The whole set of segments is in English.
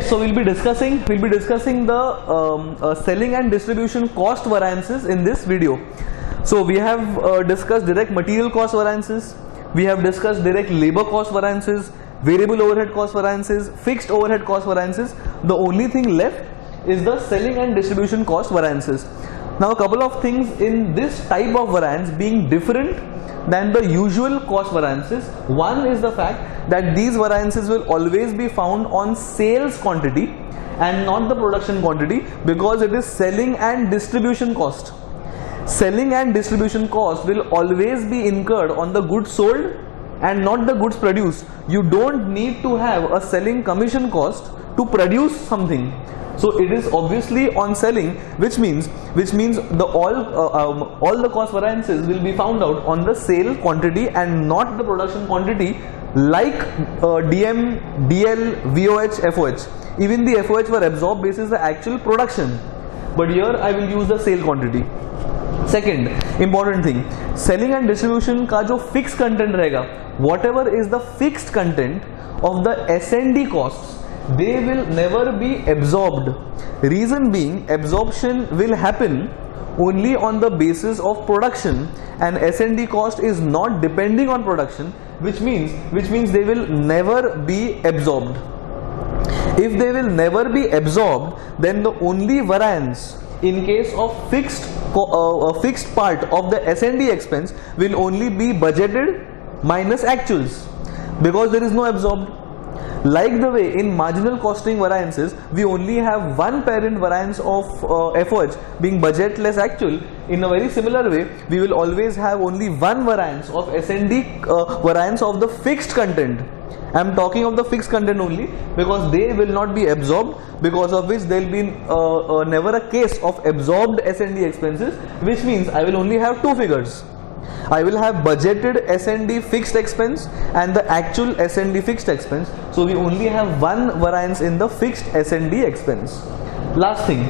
Yes, so we'll be discussing the selling and distribution cost variances in this video. So we have discussed direct material cost variances, we have discussed direct labor cost variances, variable overhead cost variances, fixed overhead cost variances. The only thing left is the selling and distribution cost variances. Now a couple of things in this type of variance being different than the usual cost variances. One is the fact that these variances will always be found on sales quantity and not the production quantity, because it is selling and distribution cost. Selling and distribution cost will always be incurred on the goods sold and not the goods produced. You don't need to have a selling commission cost to produce something. So it is obviously on selling, which means the all the cost variances will be found out on the sale quantity and not the production quantity, like DM, DL, VOH, FOH. Even the FOH were absorbed basis the actual production, but here I will use the sale quantity. Second important thing, selling and distribution का जो fixed content रहेगा, whatever is the fixed content of the S&D costs, they will never be absorbed. Reason being, absorption will happen only on the basis of production, and S&D cost is not depending on production, which means they will never be absorbed. If they will never be absorbed, then the only variance in case of fixed part of the S&D expense will only be budgeted minus actuals, because there is no absorbed. Like the way in marginal costing variances, we only have one parent variance of FOH being budget less actual. In a very similar way, we will always have only one variance of S&D variance of the fixed content. I am talking of the fixed content only, because they will not be absorbed, because of which there will be never a case of absorbed S&D expenses, which means I will only have two figures. I will have budgeted S&D fixed expense and the actual S&D fixed expense. So we only have one variance in the fixed S&D expense. Last thing,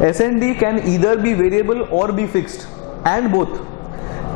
S&D can either be variable or be fixed, and both.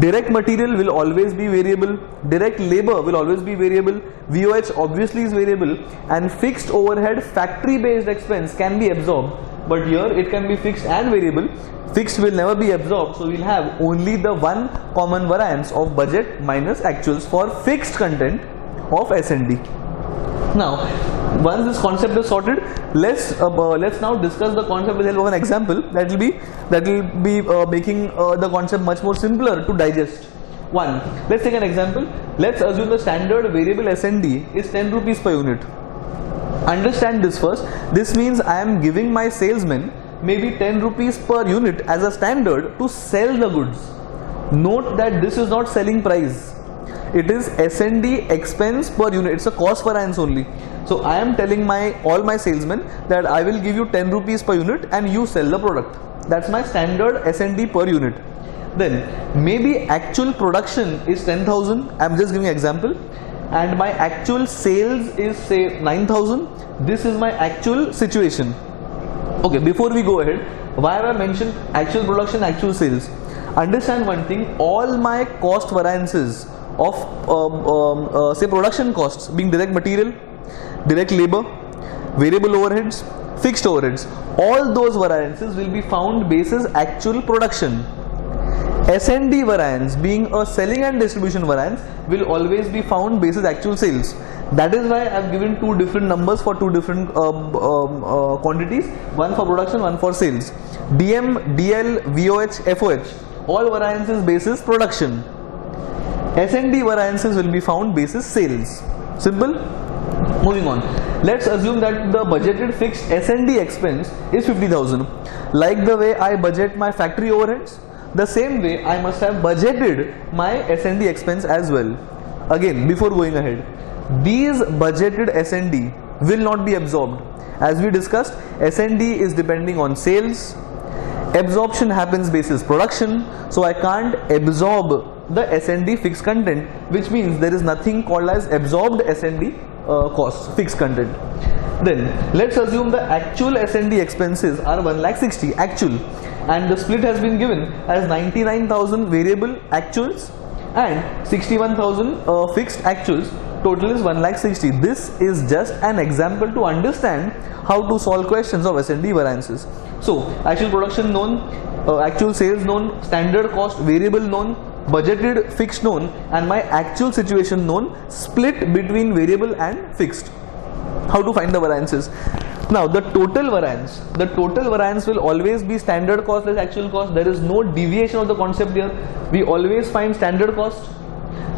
Direct material will always be variable, direct labor will always be variable, VOH obviously is variable, and fixed overhead factory based expense can be absorbed, but here it can be fixed and variable. Fixed will never be absorbed, so we will have only the one common variance of budget minus actuals for fixed content of S&D. Now, once this concept is sorted, let's now discuss the concept with the help of an example that will be making the concept much more simpler to digest. One, let's take an example. Let's assume the standard variable S&D is 10 rupees per unit. Understand this first. This means I am giving my salesman maybe 10 rupees per unit as a standard to sell the goods. Note that this is not selling price. It is S&D expense per unit. It's a cost variance only. So I am telling all my salesmen that I will give you 10 rupees per unit and you sell the product. That's my standard S&D per unit. Then maybe actual production is 10,000. I'm just giving an example. And my actual sales is say 9,000. This is my actual situation. Okay, before we go ahead, why have I mentioned actual production, actual sales? Understand one thing, all my cost variances of say production costs being direct material, direct labor, variable overheads, fixed overheads, all those variances will be found basis actual production. S&D variance being a selling and distribution variance will always be found basis actual sales. That is why I have given two different numbers for two different quantities, one for production, one for sales. DM, DL, VOH, FOH, all variances basis production. S&D variances will be found basis sales. Simple? Moving on. Let's assume that the budgeted fixed S&D expense is 50,000. Like the way I budget my factory overheads, the same way I must have budgeted my S&D expense as well. Again, before going ahead, these budgeted S&D will not be absorbed. As we discussed, S&D is depending on sales. Absorption happens basis production, so I can't absorb the S&D fixed content, which means there is nothing called as absorbed S&D cost, fixed content. Then let's assume the actual S&D expenses are 1,60,000 actual, and the split has been given as 99,000 variable actuals and 61,000 fixed actuals. total is 1,60,000. This is just an example to understand how to solve questions of S&D variances. So actual production known, actual sales known, standard cost variable known, budgeted fixed known, and my actual situation known, split between variable and fixed. How to find the variances? Now the total variance will always be standard cost less actual cost. There is no deviation of the concept here. We always find standard cost.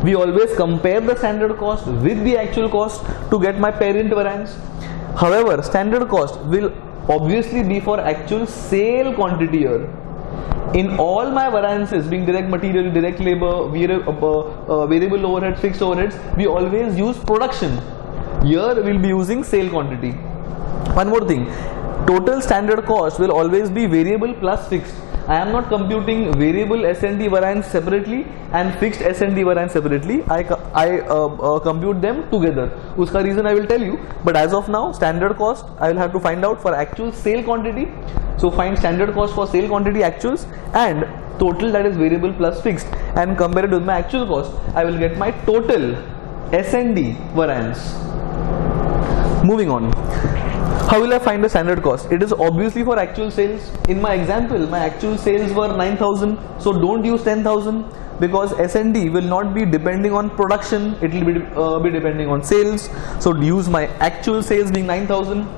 We always compare the standard cost with the actual cost to get my parent variance. However, standard cost will obviously be for actual sale quantity here. In all my variances, being direct material, direct labor, variable overheads, fixed overheads, we always use production. Here we will be using sale quantity. One more thing, total standard cost will always be variable plus fixed. I am not computing variable S&D variance separately and fixed S&D variance separately. I compute them together. Uska reason I will tell you, but as of now, standard cost I will have to find out for actual sale quantity. So find standard cost for sale quantity actuals and total, that is variable plus fixed, and compare it with my actual cost. I will get my total S&D variance. Moving on. How will I find the standard cost? It is obviously for actual sales. In my example, my actual sales were 9,000. So don't use 10,000 because S&D will not be depending on production. It will be depending on sales. So use my actual sales being 9,000.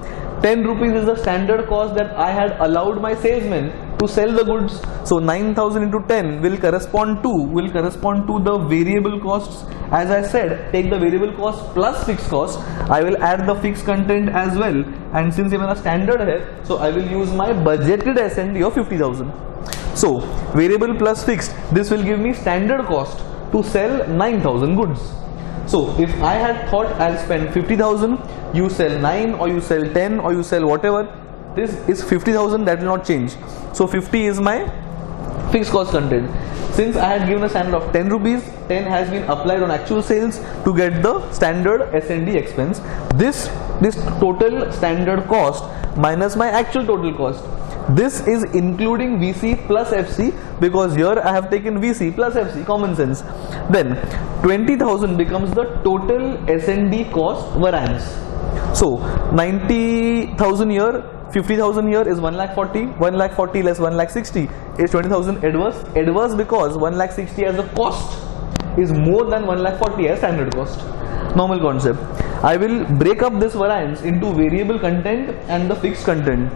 10 rupees is the standard cost that I had allowed my salesmen to sell the goods. So 9,000 into 10 will correspond to the variable costs. As I said, take the variable cost plus fixed cost. I will add the fixed content as well. And since even a standard here, so I will use my budgeted S&D of 50,000. So variable plus fixed, this will give me standard cost to sell 9,000 goods. So if I had thought I'll spend 50,000, you sell 9 or you sell 10 or you sell whatever, this is 50,000, that will not change. So 50 is my fixed cost content. Since I had given a standard of 10 rupees, 10 has been applied on actual sales to get the standard S&D expense. This total standard cost minus my actual total cost. This is including VC plus FC because here I have taken VC plus FC, common sense. Then 20,000 becomes the total S&D cost variance. So 90,000 here, 50,000 here is 1,40,000. 1,40,000 less 1,60,000 is 20,000 adverse. Adverse because 1,60,000 as a cost is more than 1,40,000 as standard cost. Normal concept. I will break up this variance into variable content and the fixed content.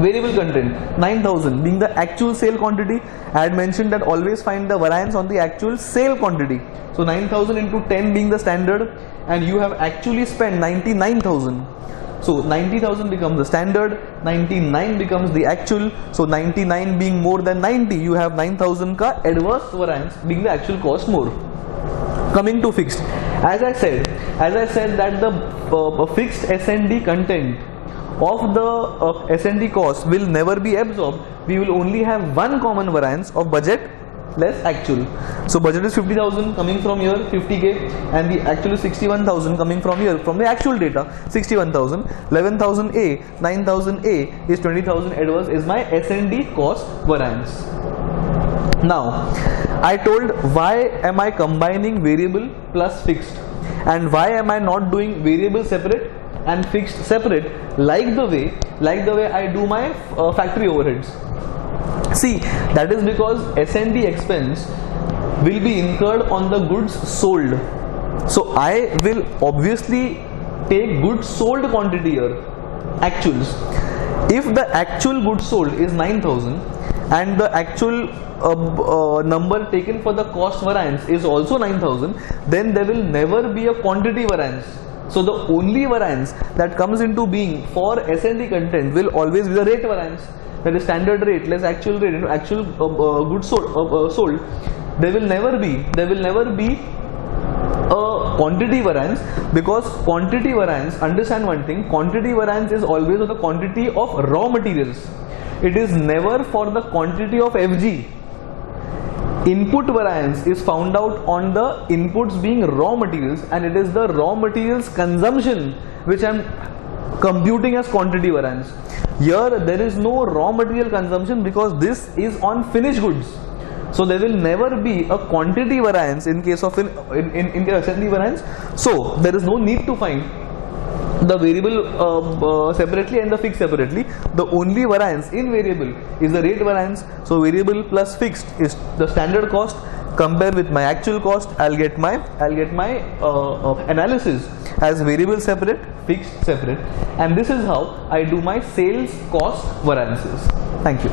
Variable content 9,000 being the actual sale quantity. I had mentioned that always find the variance on the actual sale quantity. So 9,000 into 10 being the standard, and you have actually spent 99,000. So 90,000 becomes the standard, 99 becomes the actual. So 99 being more than 90, you have 9,000 ka adverse variance being the actual cost more. Coming to fixed, as I said that the fixed S&D content of the S&D cost will never be absorbed. We will only have one common variance of budget less actual. So budget is 50,000 coming from here, 50k, and the actual is 61,000 coming from here, from the actual data, 61,000. 11,000 A, 9,000 A is 20,000 adverse is my S&D cost variance. Now I told why am I combining variable plus fixed, and why am I not doing variable separate and fixed separate like the way I do my factory overheads. See, that is because S&D expense will be incurred on the goods sold. So I will obviously take goods sold quantity here, actuals. If the actual goods sold is 9,000 and the actual number taken for the cost variance is also 9,000, then there will never be a quantity variance. So the only variance that comes into being for S&D content will always be the rate variance, that is standard rate less actual rate into actual goods sold. There will never be a quantity variance, because quantity variance, understand one thing, quantity variance is always for the quantity of raw materials. It is never for the quantity of FG. Input variance is found out on the inputs being raw materials, and it is the raw materials consumption which I am computing as quantity variance. Here there is no raw material consumption because this is on finished goods. So there will never be a quantity variance in case of in case of assembly variance. So there is no need to find the variable separately and the fixed separately. The only variance in variable is the rate variance. So variable plus fixed is the standard cost. Compare with my actual cost, I'll get my analysis as variable separate, fixed separate, and this is how I do my sales cost variances. Thank you.